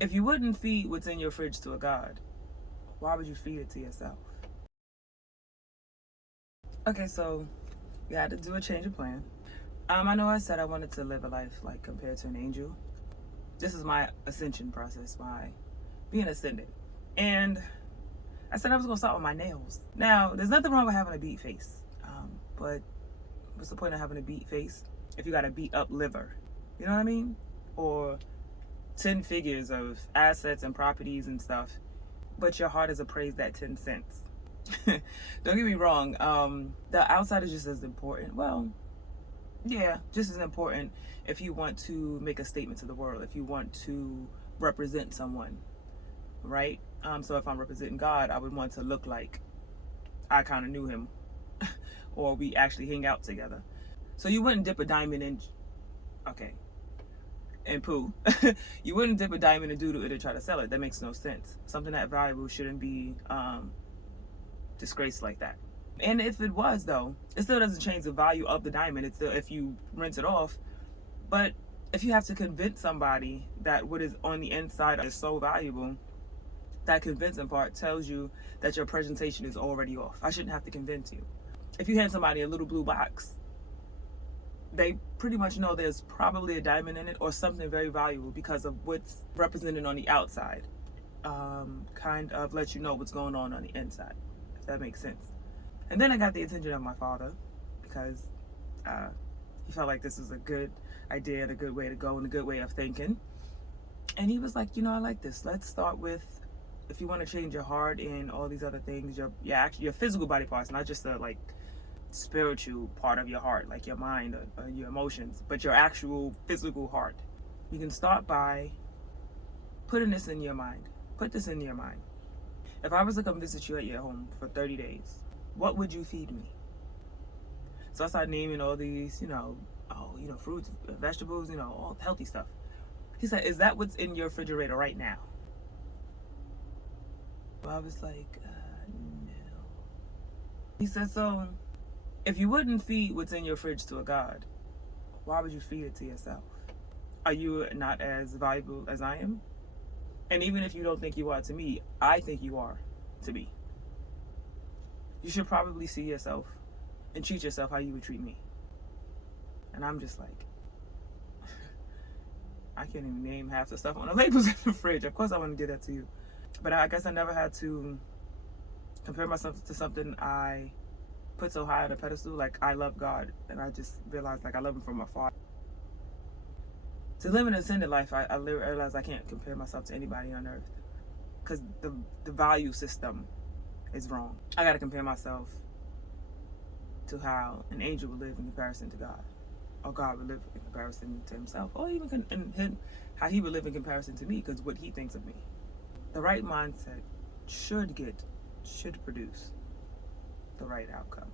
If you wouldn't feed what's in your fridge to a God, why would you feed it to yourself? Okay, so you had to do a change of plan. I know I said I wanted to live a life like compared to an angel. This is my ascension process, my being ascended. And I said I was gonna start with my nails. Now, there's nothing wrong with having a beat face. But what's the point of having a beat face if you got a beat up liver? You know what I mean? Or 10 figures of assets and properties and stuff, but your heart is appraised at 10 cents. Don't get me wrong, the outside is just as important. Well, yeah, just as important if you want to make a statement to the world, if you want to represent someone, right? So if I'm representing God, I would want to look like I kind of knew him or we actually hang out together. So you wouldn't dip a diamond in, okay, and poo. You wouldn't dip a diamond in doodle to try to sell it. That makes no sense. Something that valuable shouldn't be disgraced like that. And if it was, though, it still doesn't change the value of the diamond. It's still, if you rinse it off. But if you have to convince somebody that what is on the inside is so valuable, that convincing part tells you that your presentation is already off. I shouldn't have to convince you. If you hand somebody a little blue box, they pretty much know there's probably a diamond in it or something very valuable because of what's represented on the outside. Kind of lets you know what's going on the inside, if that makes sense. And then I got the attention of my father because he felt like this is a good idea and a good way to go and a good way of thinking. And he was like, you know, I like this. Let's start with, if you want to change your heart and all these other things, your physical body parts, not just the like spiritual part of your heart, like your mind or your emotions, but your actual physical heart. You can start by putting this in your mind. Put this in your mind. If I was to come visit you at your home for 30 days, what would you feed me? So I started naming all these, fruits, vegetables, all healthy stuff. He said, is that what's in your refrigerator right now? I was like, no. He said, so if you wouldn't feed what's in your fridge to a God, why would you feed it to yourself? Are you not as valuable as I am? And even if you don't think you are to me, I think you are to me. You should probably see yourself and treat yourself how you would treat me. And I'm just like, I can't even name half the stuff on the labels in the fridge. Of course I want to do that to you. But I guess I never had to compare myself to something I put so high on a pedestal. Like, I love God, and I just realized like I love him from afar. To live an ascended life, I realized I can't compare myself to anybody on earth because the value system is wrong. I got to compare myself to how an angel would live in comparison to God, or God would live in comparison to himself, or even how he would live in comparison to me, because what he thinks of me. The right mindset should produce the right outcome.